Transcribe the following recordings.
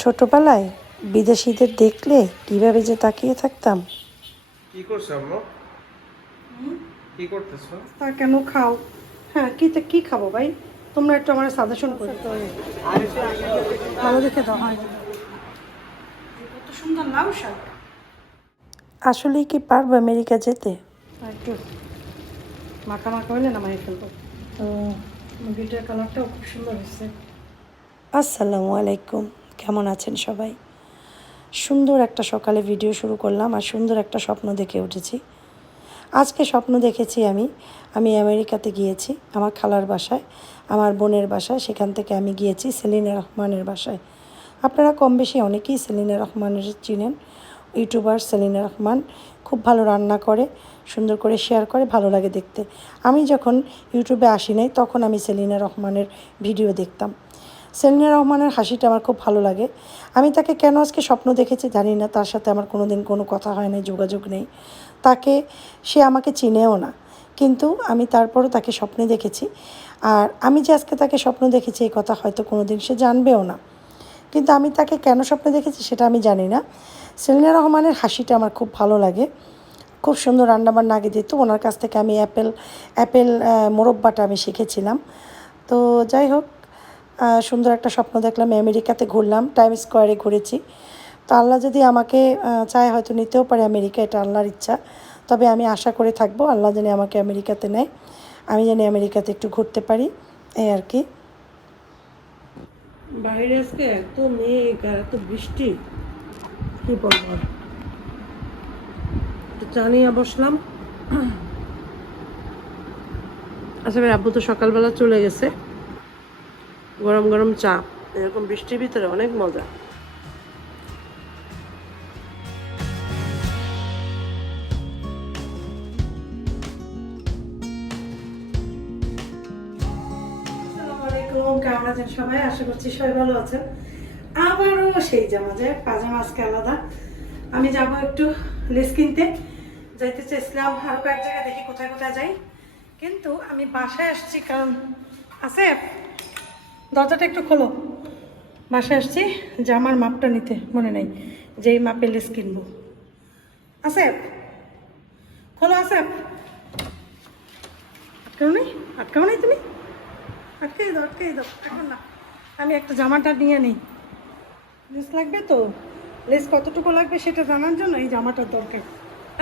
ছোটবেলায় বিদেশিদের দেখলে কীভাবে যে তাকিয়ে থাকতাম? কি করছ আম্মু? কি করতেছো? তা কেন খাও? হ্যাঁ কি কি খাব ভাই? তোমরা একটু আমার সাজেশন করে। ভালো দেখে দাও হয়। কত সুন্দর লাউ শাক। আসলেই কি পারব আমেরিকা যেতে? একটু মাখা মাখা হলে না মাখিয়ে ফেলব। তো মুরগিটার কালারটাও খুব সুন্দর হয়েছে। আসসালামু আলাইকুম। কেমন আছেন সবাই? সুন্দর একটা সকালে ভিডিও শুরু করলাম আর সুন্দর একটা স্বপ্ন দেখে উঠেছি। আজকে স্বপ্ন দেখেছি আমি আমি আমেরিকাতে গিয়েছি, আমার খালার বাসায়, আমার বোনের বাসায়, সেখান থেকে আমি গিয়েছি সেলিনা রহমানের বাসায়। আপনারা কম বেশি অনেকেই সেলিনা রহমানের চিনেন, ইউটিউবার সেলিনা রহমান, খুব ভালো রান্না করে, সুন্দর করে শেয়ার করে, ভালো লাগে দেখতে। আমি যখন ইউটিউবে আসি নাই, তখন আমি সেলিনা রহমানের ভিডিও দেখতাম। সেলিনা রহমানের হাসিটা আমার খুব ভালো লাগে। আমি তাকে কেন আজকে স্বপ্ন দেখেছি জানি না, তার সাথে আমার কোনো দিন কোনো কথা হয় না যোগাযোগ নেই। তাকে সে আমাকে চিনেও না। কিন্তু আমি তারপরও তাকে স্বপ্নে দেখেছি। আর আমি যে আজকে তাকে স্বপ্ন দেখেছি, এই কথা হয়তো কোনো দিন সে জানবেও না। কিন্তু আমি তাকে কেন স্বপ্নে দেখেছি সেটা আমি জানি না। সেলিনা রহমানের হাসিটা আমার খুব ভালো লাগে। খুব সুন্দর রান্নাবান্না আগে দিত ওনার কাছ থেকে আমি অ্যাপেল অ্যাপেল মোরব্বাটা আমি শিখেছিলাম। তো যাই হোক সুন্দর একটা স্বপ্ন দেখলাম, আমেরিকাতে ঘুরলাম টাইম স্কোয়ারে ঘুরেছি। তো আল্লাহ যদি আমাকে চায় হয়তো নিতেও পারে আমেরিকা, এটা আল্লাহর ইচ্ছা। তবে আমি আশা করে থাকব, আল্লাহ জানি আমাকে আমেরিকাতে নেয়। আমি জানি আমেরিকাতে একটু ঘুরতে পারি, এই আর কি। বাইরে আজকে এত মেঘ আর এত বৃষ্টি, কি বলব চা নিয়ে বসলাম। আচ্ছা আব্বু তো সকালবেলা চলে গেছে। গরম গরম চা, এরকম বৃষ্টির ভিতরে অনেক মজা। কেমন আছেন সবাই? আশা করছি সবাই ভালো আছেন। আবারও সেই জামা যায় পাজামা আজকে আলাদা। আমি যাব একটু লেস কিনতে। যাইতে চেয়েছিলাম আরও কয়েক জায়গায় দেখি কোথায় কোথায় যাই। কিন্তু আমি বাসায় আসছি কারণ আছে দরজাটা একটু খোলো। বাসায় আসছি জামার মাপটা নিতে, মনে নেই যেই মাপে লেস কিনবো। আছে খোলো আছে আটকাও নেই আটকাও নেই তুমি? আটকেই দাও আটকেই দাও, এখন না। আমি একটা জামাটা নিয়ে নিই। লেস লাগবে তো? লেস কতটুকু লাগবে সেটা জানার জন্য এই জামাটার দরকার।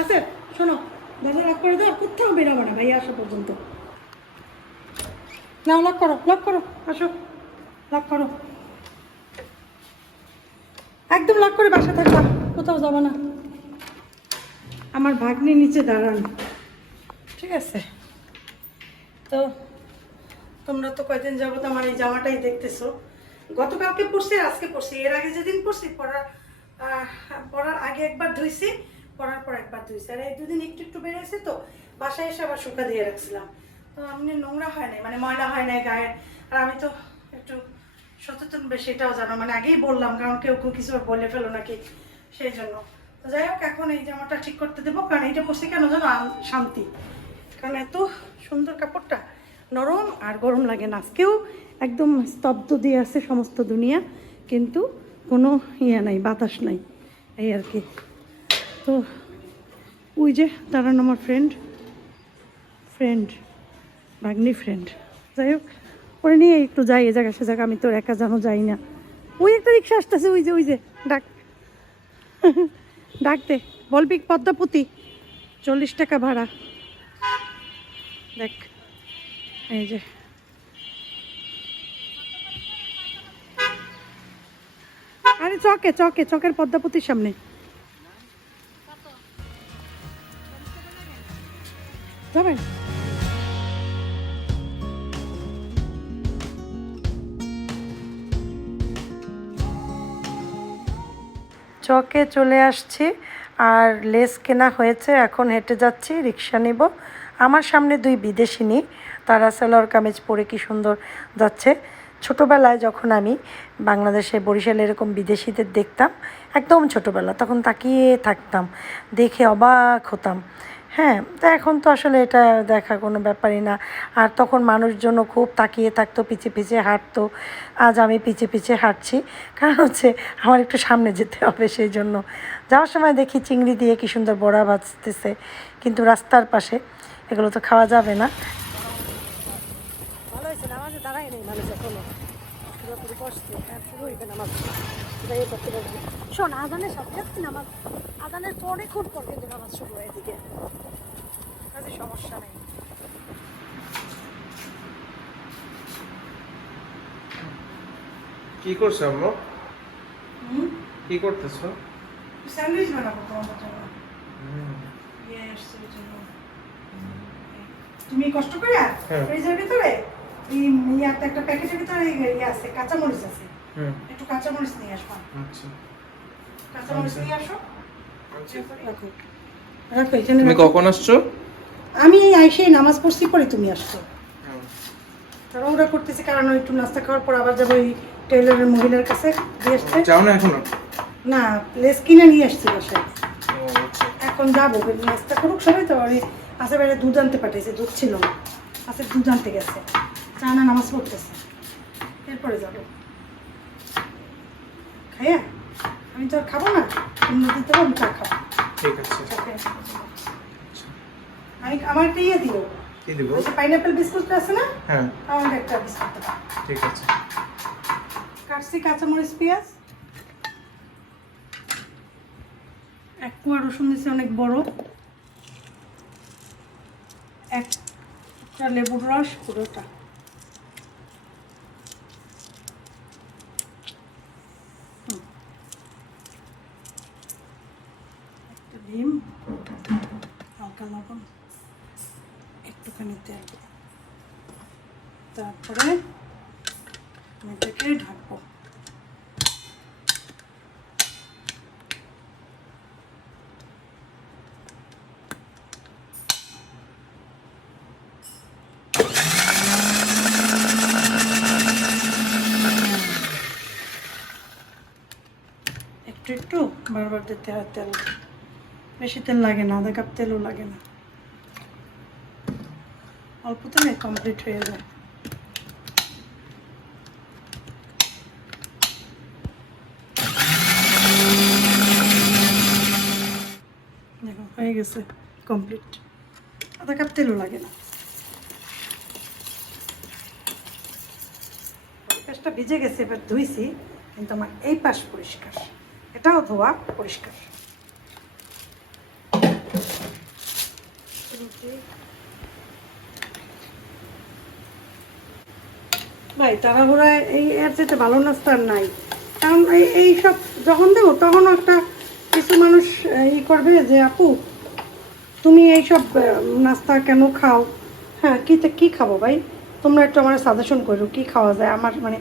আচ্ছা শোনো, দরজা লক করে দাও, কোথাও বেরোবো না ভাই, আসা পর্যন্ত। নাও লক করো লক করো, আসো। লক করো। একদম লক করে বাসা থাকবা কোথাও যাব না। আমার ভাগ্নি নিচে দাঁড়ান। ঠিক আছে? তো তোমরা তো কয়দিন যাবত আমার এই জামাটাই দেখতেছো। গতকালকে আর আজকে পরছি। এর আগে যেদিন পড়ছি পরার আহ, পরার আগে একবার ধুইছি পরার পর একবার ধুইছি। আর এই দুদিন একটু একটু বেড়েছে তো বাসায় এসে আবার শুকা দিয়ে রাখছিলাম। তো এমনি নোংরা হয় নাই মানে ময়লা হয় নাই গায়ে আর আমি তো একটু সচেতন বেশি, এটাও জানো। মানে আগেই বললাম, কারণ কেউ কেউ কিছু বলে ফেলো নাকি, সেই জন্য। তো যাই হোক, এখন এই জামাটা ঠিক করতে দেবো, কারণ এইটা পরছি কেন জানো? শান্তি। কারণ এত সুন্দর কাপড়টা, নরম আর গরম লাগে না। আজকেও একদম স্তব্ধ দিয়ে আছে সমস্ত দুনিয়া, কিন্তু কোনো ইয়ে নাই, বাতাস নাই, এই আর কি। তো ওই যে দাঁড়ানো আমার ফ্রেন্ড ফ্রেন্ড ভাগ্নি ফ্রেন্ড যাই হোক। ওরে নিয়ে একটু যাই, এ জায়গা সে জায়গা আমি তোর একা জানো যাই না। ওই একটা রিক্সা আসতেছে, ওই যে ওই যে, ডাক। ডাকতে বলবি পদ্মাপতি, চল্লিশ টাকা ভাড়া। দেখ, এই যে। আরে চকে চকে, চকের পদ্মাপতির সামনে। যাবেন? চকে চলে আসছি আর লেস কেনা হয়েছে, এখন হেঁটে যাচ্ছি, রিক্সা নিব। আমার সামনে দুই বিদেশিনী, তারা সালোয়ার কামিজ পরে কি সুন্দর যাচ্ছে। ছোটোবেলায় যখন আমি বাংলাদেশে বরিশালে এরকম বিদেশিদের দেখতাম, একদম ছোটোবেলা, তখন তাকিয়ে থাকতাম, দেখে অবাক হতাম। হ্যাঁ তা এখন তো আসলে এটা দেখা কোনো ব্যাপারই না। আর তখন মানুষজনও খুব তাকিয়ে থাকতো, পিছে পিছে হাঁটতো। আজ আমি পিছে পিছে হাঁটছি। কারণ হচ্ছে আমার একটু সামনে যেতে হবে সেই জন্য যাওয়ার সময় দেখি চিংড়ি দিয়ে কি সুন্দর বড়া ভাজতেছে কিন্তু রাস্তার পাশে এগুলো তো খাওয়া যাবে না। ভালো শোন আজানের সাথে নামাজ অনেকক্ষণ পর কিন্তু নামাজ শুরু হয় এদিকে কাজে সমস্যা নেই। কি করছ আম্মু? কি করতেছো? স্যান্ডউইচ বানাবো তোমার জন্য। ইয়ে জন্য। তুমি কষ্ট করে হ্যাঁ। ফ্রিজের ভিতরে এই ইয়াতে একটা প্যাকেটের ভিতরে ইয়ে আছে কাঁচামরিচ আছে। একটু কাঁচামরিচ নিয়ে আসবা। আচ্ছা। রাখো রাখো। এখানে তুমি কখন আসছো? আমি এই আইসেই নামাজ পড়ছি পরে তুমি আসছো। হুম। তাড়াহুড়া করতেছি কারণ ওই একটু নাস্তা খাওয়ার পর আবার যাব ওই টেইলরের মহিলার কাছে দিয়ে যাও না এখনও? না লেস কিনে নিয়ে আসছি বাসায়। আচ্ছা। এখন যাব নাস্তা করুক সবাই তো ওই আসে বাইরে দুধ আনতে পাঠিয়েছে দুধ ছিল না। আসে দুধ আনতে গেছে। চা না নামাজ পড়তেছে। এরপরে যাব। খাইয়া? আমি তো আর খাব না। তুমি দিতে আমি চা খাব। ঠিক আছে। আমি আমার একটা ইয়ে দিল। কি দিব ওই পাইনাপেল বিস্কুটটা আছে না? হ্যাঁ। আমার একটা বিস্কুট ঠিক আছে। কাটছি কাঁচামরিচ পেঁয়াজ। এক কোয়া রসুন দিচ্ছে অনেক বড়। একটা লেবুর রস পুরোটা হুম। একটা ডিম হালকা লবণ একটুখানি তেল তারপরে আমি এটাকে ঢাকবো একটু একটু বারবার দিতে হয় তেল। বেশি তেল লাগে না, আধা কাপ তেলও লাগে না। অল্প তেলে কমপ্লিট হয়ে যায়। হয়ে গেছে কমপ্লিট আধা কাপ তেলও লাগে না। পাশটা ভিজে গেছে, এবার ধুইছি, কিন্তু আমার এই পাশ পরিষ্কার। এটাও ধোয়া পরিষ্কার। ভাই এই এর যেতে ভালো নাস্তা আর নাই। কারণ এই যখন দেবো একটা কিছু মানুষ ই করবে যে, আপু, তুমি এইসব নাস্তা কেন খাও? হ্যাঁ কী কী খাব ভাই? তোমরা একটু আমার সাজেশন করো, কী খাওয়া যায়? আমার মানে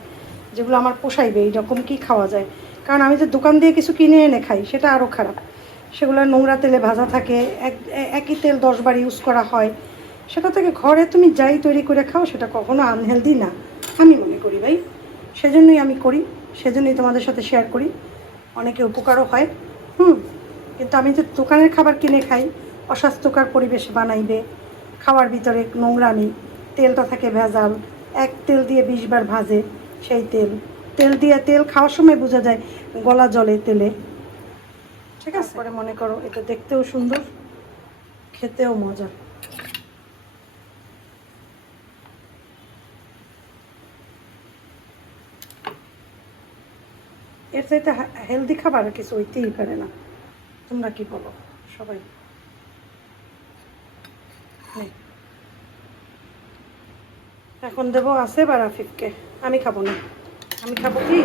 যেগুলো আমার পোষাইবে, এইরকম কী খাওয়া যায়? কারণ আমি যে দোকান দিয়ে কিছু কিনে এনে খাই, সেটা আরও খারাপ। সেগুলো নোংরা তেলে ভাজা থাকে, এক একই তেল দশবার ইউজ করা হয়। সেটা থেকে ঘরে তুমি যাই তৈরি করে খাও, সেটা কখনো আনহেলদি না। আমি মনে করি ভাই, সেজন্যই আমি করি, সেজন্যই তোমাদের সাথে শেয়ার করি। অনেকে উপকারও হয়, হুম। কিন্তু আমি যে দোকানের খাবার কিনে খাই, অস্বাস্থ্যকর পরিবেশে বানাইবে, খাওয়ার ভিতরে নোংরা নোংরামি, তেলটা থাকে ভেজাল, এক তেল দিয়ে বিশ বার ভাজে, সেই তেল তেল দিয়ে তেল খাওয়ার সময় বোঝা যায় গলা জলে তেলে। ঠিক আছে? পরে মনে করো এটা দেখতেও সুন্দর, খেতেও মজা। এর চাইতে হেলদি খাবার কিছু হইতেই পারে না। তোমরা কি বলো? সবাই। এখন দেবো আছে বা রাফিককে আমি খাব না। আমি খাব কি?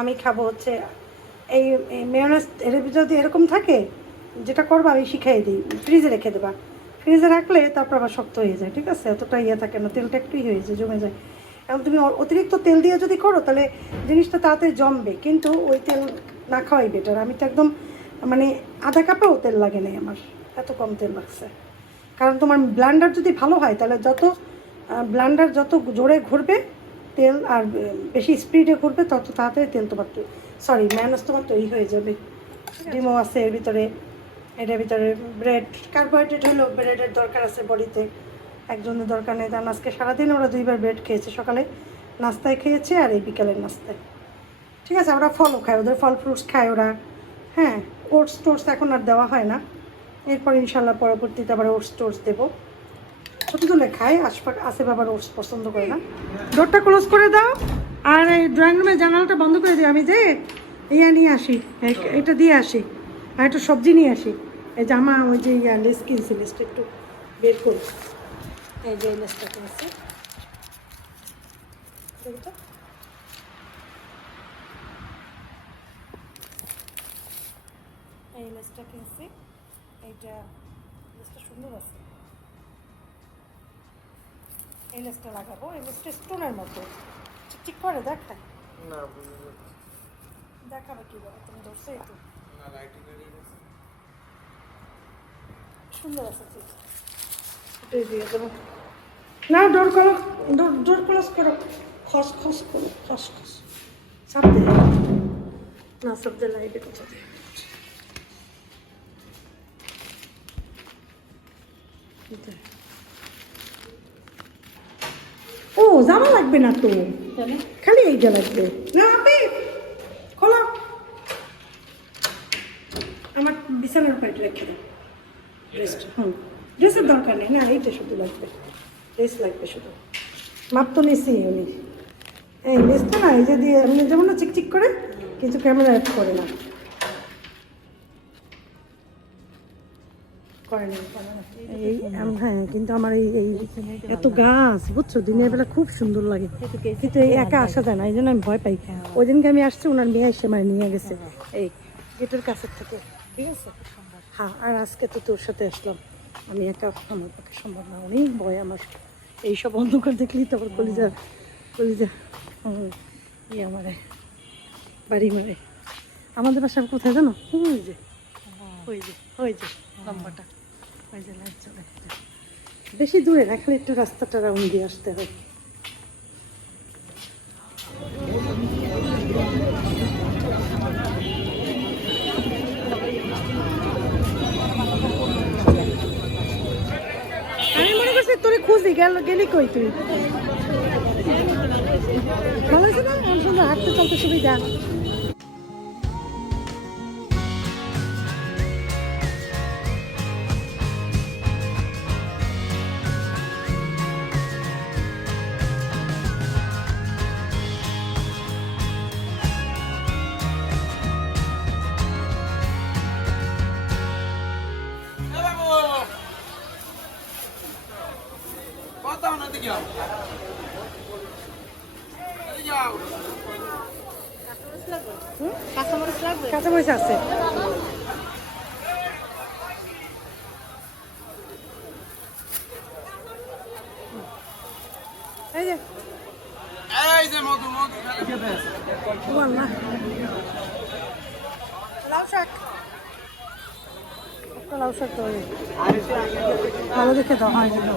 আমি খাব হচ্ছে এই মেয়নাস এর যদি এরকম থাকে, যেটা করবা আমি শিখাই দিই। ফ্রিজে রেখে দেবা। ফ্রিজে রাখলে তারপর আবার শক্ত হয়ে যায়, ঠিক আছে? এতটা ইয়ে থাকে না, তেলটা একটুই হয়ে যায়, জমে যায়। এখন তুমি অতিরিক্ত তেল দিয়ে যদি করো, তাহলে জিনিসটা তাড়াতাড়ি জমবে। কিন্তু ওই তেল না খাওয়াই বেটার আমি তো একদম মানে আধা কাপেও তেল লাগে নাই আমার। এত কম তেল লাগছে। কারণ তোমার ব্লান্ডার যদি ভালো হয়, তাহলে যত ব্লান্ডার যত জোরে ঘুরবে তেল আর বেশি স্পিডে ঘুরবে তত তাড়াতাড়ি তেল তোমার সরি ম্যানেজ তোমার তৈরি হয়ে যাবে। ডিমও আছে এর ভিতরে এটার ভিতরে ব্রেড কার্বোহাইড্রেট হলো ব্রেডের দরকার আছে বডিতে একজনের দরকার নেই। কারণ আজকে সারাদিন ওরা দুইবার ব্রেড খেয়েছে, সকালে নাস্তায় খেয়েছে আর এই বিকালের নাস্তায়। ঠিক আছে ওরা ফলও খায় ওদের ফল ফ্রুটস খায় ওরা। হ্যাঁ ওটস টোটস এখন আর দেওয়া হয় না। এরপর ইনশাল্লাহ পরবর্তীতে আবার ওটস টোটস দেবো। ছোটো তুলে খায় আশপাশ আসে বাবার ওটস পছন্দ করে না। ডোরটা ক্লোজ করে দাও। আর এই ড্রয়িং রুমের জানালাটা বন্ধ করে দিও। আমি যে ইয়া নিয়ে আসি এটা দিয়ে আসি, আর একটু সবজি নিয়ে আসি। এই জামা ওই যে ইয়া লেস কিনছি লেসটা একটু বের করি। এই যে লেসটা কিনছি। এই লেসটা কিনছি। এইটা লেসটা সুন্দর আছে। এই লেসটা লাগাবো এই লেসটা স্টোনের মতো। ঠিক করে দেখায় না দেখাবে কীভাবে? তুমি ধরছো একটু। সুন্দর আছে ঠিক। দিয়ে দেবো। না ডোর করো ডোর ডোর ক্লোজ করো। খস খস করো খস খস। সব দে না সব দে লাইটে কোথা দিয়ে ও জামা লাগবে না তো। খালি এইটা লাগবে। না আপনি খোলা। আমার বিছানার উপর এটা রেখে দাও। ড্রেসটা হুম। ড্রেসের দরকার নেই। না এইটা শুধু লাগবে। ড্রেস লাগবে শুধু। মাপ তো নিছি উনি। এই ড্রেসটা না এই যে দিয়ে এমনি যেমন না চিকচিক করে কিন্তু ক্যামেরা অ্যাড করে না। এই হ্যাঁ কিন্তু আমার এই এই এত গাছ, বুঝছ? দিনের বেলা খুব সুন্দর লাগে। কিন্তু এই একা আসা যায় না, এই জন্য আমি ভয় পাই। ওই দিনকে আমি আসছি ওনার মেয়ে এসে মানে নিয়ে গেছে। এই, গেটের কাছের থেকে, ঠিক আছে? হ্যাঁ আর আজকে তো তোর সাথে আসলাম। আমি একা, আমার পক্ষে সম্ভব না, অনেক ভয় আমার। এইসব অন্ধকার দেখলেই তো আবার কলিজা কলিজা ইয়ে আমারে বাড়ি মারে। আমাদের বাসা কোথায় জানো? ওই যে ওই যে ওই যে, লম্বাটা। বেশি দূরে না, খালি একটু রাস্তাটা রাউন্ড দিয়ে আসতে হয়। তোর গেল, গেলি কই তুই? ভালো আছে না? সুন্দর হাঁটতে চলতে সুবিধা? কাঁচা আছে। এই যে। এই যে মধু মধু। খেতে আছে ও আল্লাহ লাউ শাক। একটা লাউ শাক তো ভালো দেখে দাও হয় দিল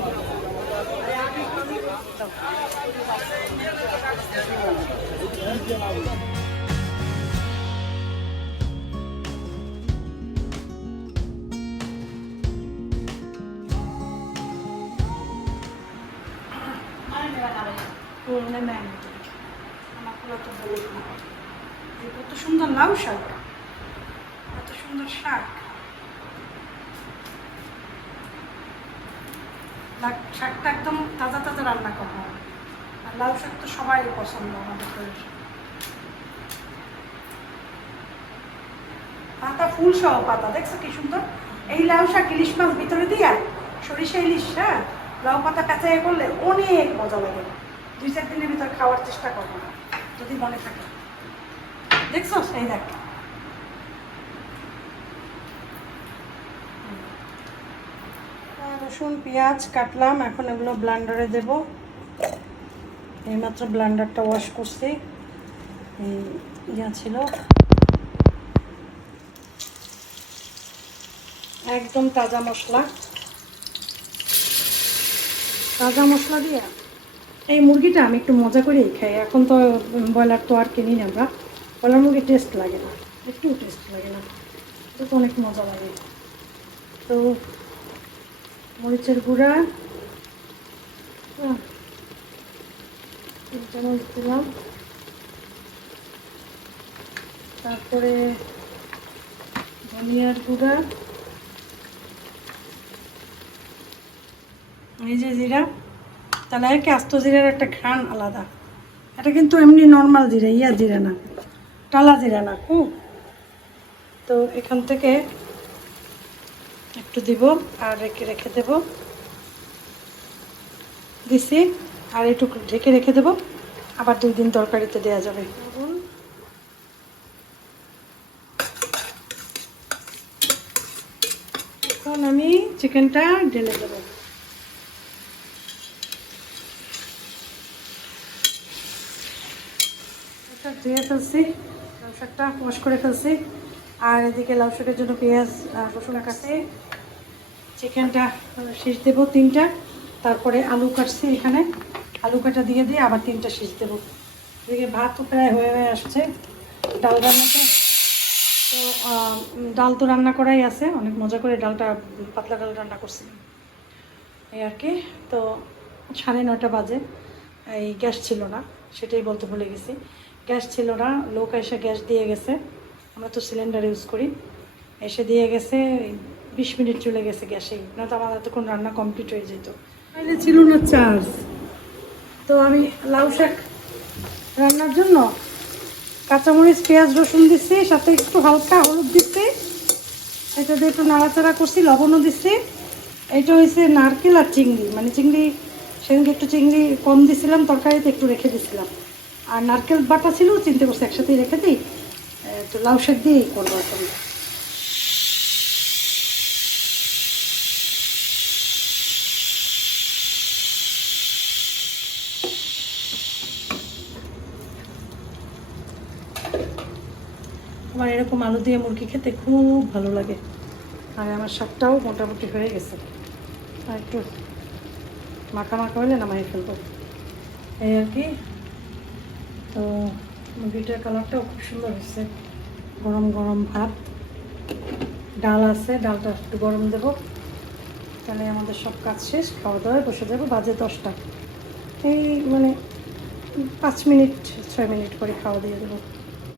কত সুন্দর লাউ শাক। কত সুন্দর শাক। শাকটা একদম তাজা তাজা রান্না করা হয়। আর লাউ শাক তো সবাই পছন্দ আমাদের শরীরে পাতা ফুল সহ পাতা। দেখছ কি সুন্দর? এই লাউ শাক ইলিশ মাছ ভিতরে দিয়া? সরিষা ইলিশ হ্যাঁ লাউ পাতা কাঁচাই করলে অনেক মজা লাগে। দুই, চার দিনের ভিতর খাওয়ার চেষ্টা করব না, যদি মনে থাকে। দেখছ এই দেখ। রসুন, পেঁয়াজ কাটলাম, এখন এগুলো ব্লান্ডারে দেব। এইমাত্র ব্লান্ডারটা ওয়াশ করছি। এই ইয়া ছিল। একদম তাজা মশলা। তাজা মশলা দিয়া? এই মুরগিটা আমি একটু মজা করেই খাই। এখন তো ব্রয়লার তো আর কিনি না আমরা। ব্রয়লার মুরগি টেস্ট লাগে না। একটু টেস্ট লাগে না। এটা তো অনেক মজা লাগে। তো, মরিচের গুঁড়া। তিন চামচ দিলাম। তারপরে ধনিয়ার গুঁড়া। এই যে জিরা, তাহলে কি আস্ত জিরার একটা ঘ্রাণ আলাদা। এটা কিন্তু এমনি নর্মাল জিরা, ইয়া জিরা না, টালা জিরা না খুব তো এখান থেকে একটু দিব আর রেখে রেখে দেব। দিছি, আর একটু ঢেকে, রেখে দেব। আবার দুই দিন তরকারিতে দেওয়া যাবে। এখন আমি চিকেনটা ঢেলে দেবো এটা ধুয়ে ফেলছি, লাউ শাকটা ওয়াশ করে ফেলছি। আর এদিকে লাউ শাকের জন্য পেঁয়াজ রসুন কাটছি চিকেনটা শীষ দেবো তিনটা। তারপরে আলু কাটছি এখানে। আলু কাটা দিয়ে দিয়ে আবার তিনটা শীষ দেবো। এদিকে ভাত প্রায় হয়ে হয়ে আসছে। ডাল রান্নাতে তো ডাল তো রান্না করাই আছে। অনেক মজা করে ডালটা, পাতলা ডাল রান্না করছি। এই আর কি। তো সাড়ে নটা বাজে। এই গ্যাস ছিল না, সেটাই বলতে ভুলে গেছি। গ্যাস ছিল না, লোক এসে গ্যাস দিয়ে গেছে। আমরা তো সিলিন্ডার ইউজ করি। এসে দিয়ে গেছে বিশ মিনিট চলে গেছে গ্যাসেই না তো আমার এতক্ষণ রান্না কমপ্লিট হয়ে যেত। ছিল না চার্জ। তো আমি লাউ শাক রান্নার জন্য কাঁচামরিচ, পেঁয়াজ, রসুন দিচ্ছি সাথে একটু হালকা হলুদ দিচ্ছি এটা দিয়ে একটু নাড়াচাড়া করছি, লবণও দিচ্ছি এটা হয়েছে নারকেল আর চিংড়ি। মানে চিংড়ি, সেদিনকে একটু চিংড়ি কম দিছিলাম, তরকারিতে একটু রেখে দিছিলাম। আর নারকেল বাটা ছিল, চিনতে করছি একসাথেই রেখে দিই। তো লাউ শাক দিয়েই করব এখন। আমার এরকম আলু দিয়ে মুরগি খেতে খুব ভালো লাগে। আর আমার শাকটাও মোটামুটি হয়ে গেছে। আর একটু মাখা মাখা হলে নামাই ফেলব। এই আর কি। তো মুরগিটার কালারটাও খুব সুন্দর হয়েছে। গরম গরম ভাত। ডাল আছে, ডালটা একটু গরম দেব। তাহলে আমাদের সব কাজ শেষ খাওয়া দাওয়ায় বসে যাব বাজে দশটা। এই মানে পাঁচ মিনিট, ছয় মিনিট করে খাওয়া দিয়ে দেবো।